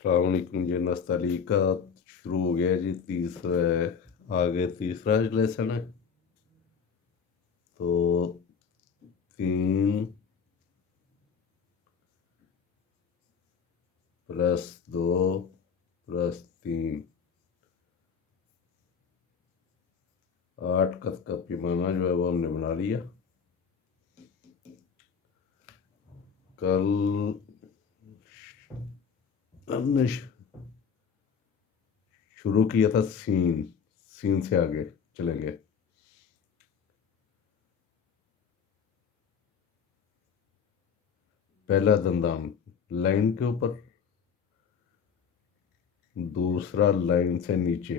अस्सलाम वालेकुम जी। नस्ताली का शुरू हो गया जी। तीसरा आगे तीसरा लेसन है। तो 3 + 2 + 3 8 का पैमाना जो है वो हमने बना लिया। कल हमने शुरू किया था सीन। सीन से आगे चलेंगे। पहला दंदान लाइन के ऊपर, दूसरा लाइन से नीचे,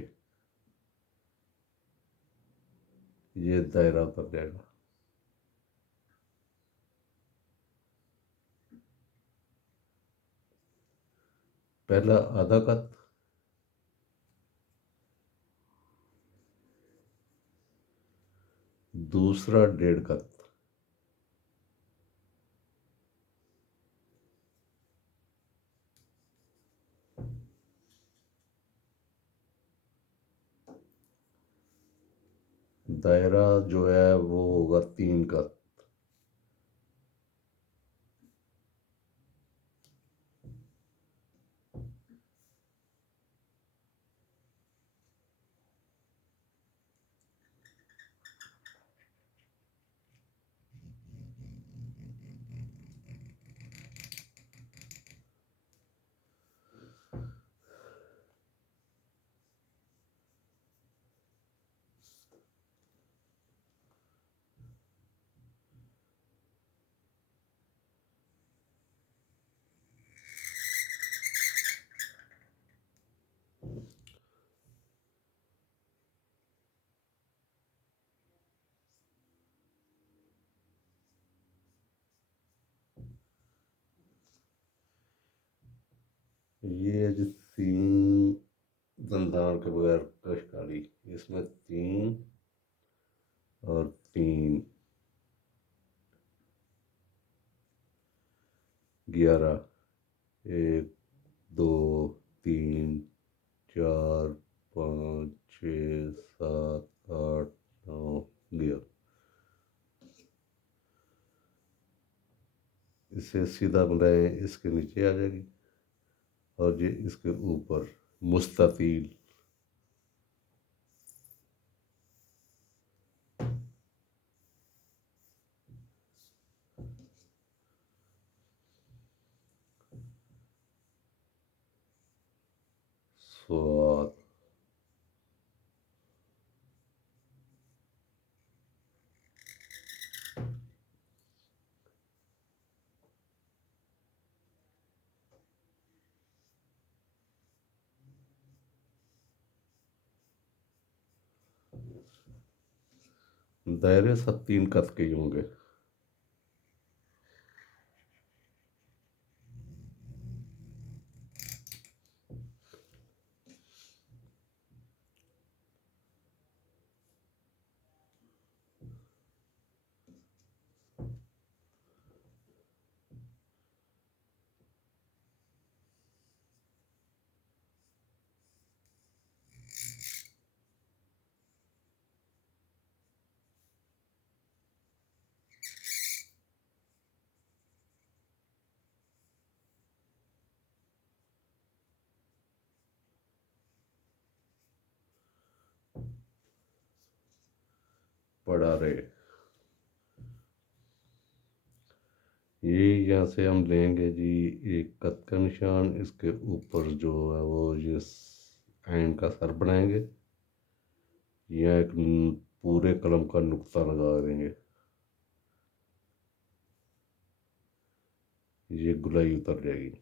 ये दायरा उतर जाएगा। पहला आधा कत, दूसरा 1.5 कत, दायरा जो है वो होगा 3 कत। ये है जी 3 दंदान के बगैर कशकारी। इसमें 3 और 3 11, 1 2 3 4 5 6 7 8 9 11। इसे सीधा बनाए, इसके नीचे आ जाएगी और ये इसके ऊपर मुस्ततील। स्वाद। दायरे सब 3 कत के ही होंगे। पड़ा रहे। ये यहाँ से हम लेंगे जी एक कत का निशान। इसके ऊपर जो है वो ये एंड का सर बनाएंगे। यहाँ एक पूरे कलम का नुक्ता लगा देंगे। ये गुलाई उतर जाएगी।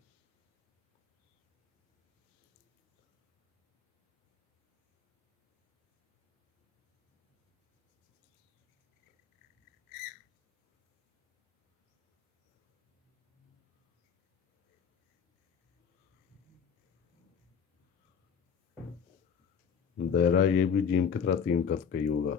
दायरा ये भी जीम की तरह 3 कत का ही होगा।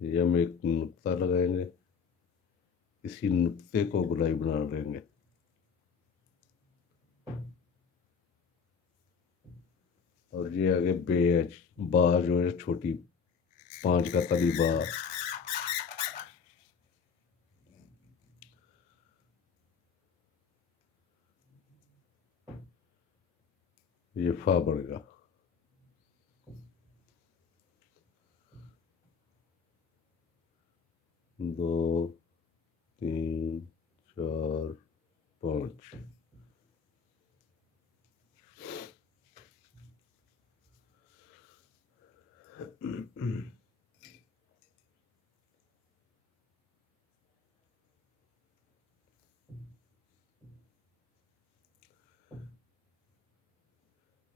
ये हम एक नुक्ता लगाएंगे, इसी नुक्ते को गोलाई बना लेंगे। और ये आगे बे है, बा जो है छोटी 5 का तली बा। ये फा बढ़ेगा। 2 3 4 5।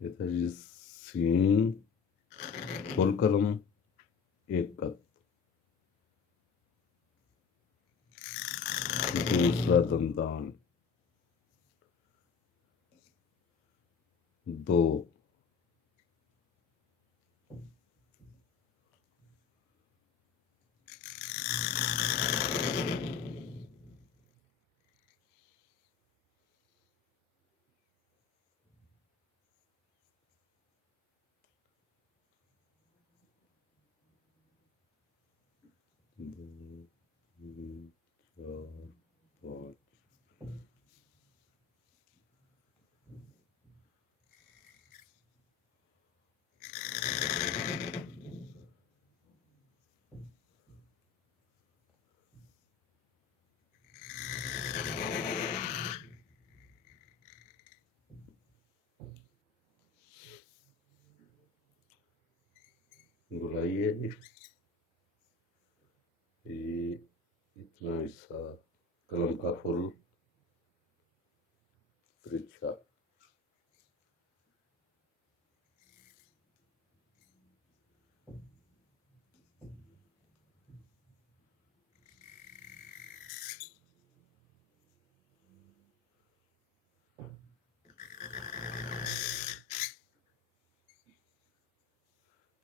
ये था जी सीन, फुल कलम, एक कत, दूसरा दंतान, 2, दो, तीन, चार, पाँच। गोलाई है जी, ये इतना हिस्सा कलम का फुल तिरछा।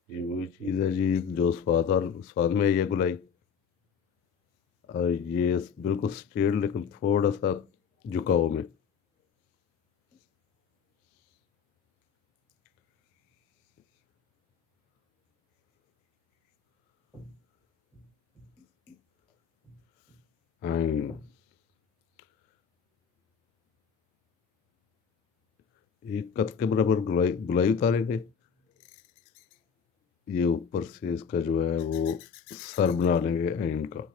ये वही चीज़ है जी जो स्वाद, और स्वाद में ये गुलाई। और ये बिल्कुल स्ट्रेट लेकिन थोड़ा सा झुकाव में। एंड एक कत के बराबर गुलाई गुलाई उतारेंगे। ये ऊपर से इसका जो है वो सर बना लेंगे एंड का।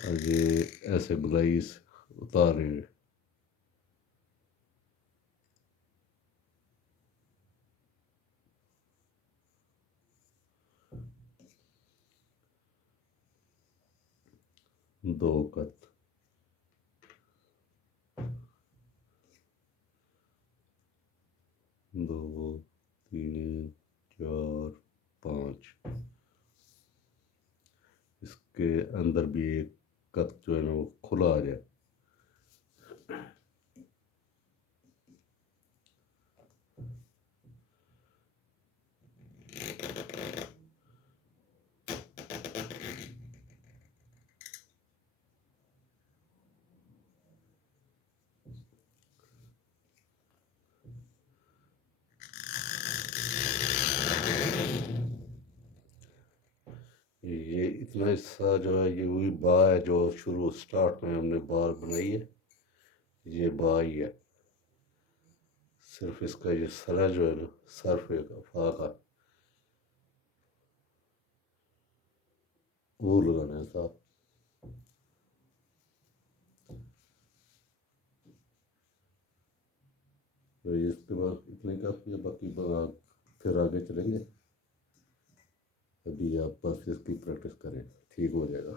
और ये ऐसे गुलाई उतारेंगे। दो कत, 2 3 4 5। इसके अंदर भी एक कत जो है ना वो खुला आ जाए। ये इतना हिस्सा जो है ये वही बा है जो शुरू स्टार्ट में हमने बार बनाई है, ये बा ही है। सिर्फ इसका ये सरा जो है ना सर्फ का फा का वो लगाना है साथ। तो इसके बाद इतने काफ़ी है, बाकी फिर आगे चलेंगे। अभी आप बस इसकी प्रैक्टिस करें, ठीक हो जाएगा।